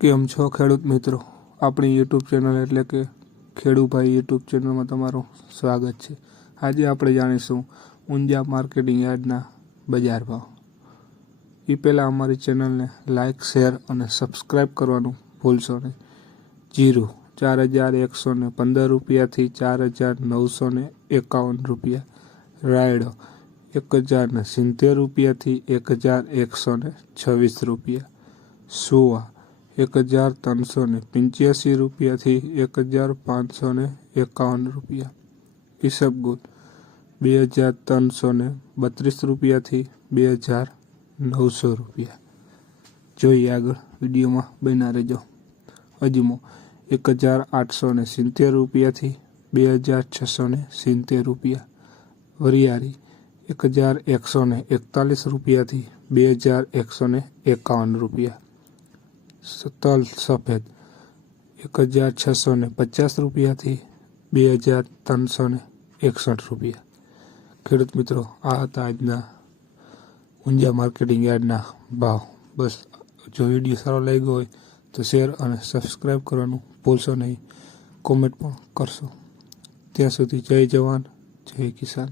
કેમ છો ખેડૂત મિત્રો? આપણી યુટ્યુબ ચેનલ એટલે કે ખેડૂભાઈ યુટ્યુબ ચેનલમાં તમારું સ્વાગત છે. આજે આપણે જાણીશું ઊંઝા માર્કેટિંગ યાર્ડના બજાર ભાવ. એ પહેલાં અમારી ચેનલને લાઇક, શેર અને સબસ્ક્રાઈબ કરવાનું ભૂલશો નહીં. જીરું 4115 રૂપિયાથી 4951 રૂપિયા. રાયડો 1070 રૂપિયાથી 1126 રૂપિયા. સુવા 1385 રૂપિયાથી 1551 રૂપિયા. ઈસબગુલ 2332 રૂપિયાથી 2900 રૂપિયા. જોઈએ આગળ, વિડીયોમાં બન્યા રહેજો. અજમો 1870 રૂપિયાથી 2670 રૂપિયા. વરિયાળી 1141 રૂપિયાથી 2151 રૂપિયા. તલ સફેદ 1650 રૂપિયાથી 2361 રૂપિયા. ખેડૂત મિત્રો, આ હતા આજના ઊંઝા માર્કેટિંગ યાર્ડના ભાવ. બસ, જો વિડીયો સારો લાગ્યો હોય તો શેર અને સબસ્ક્રાઈબ કરવાનું ભૂલશો નહીં. કોમેન્ટ પણ કરશો. ત્યાં સુધી જય જવાન, જય કિસાન.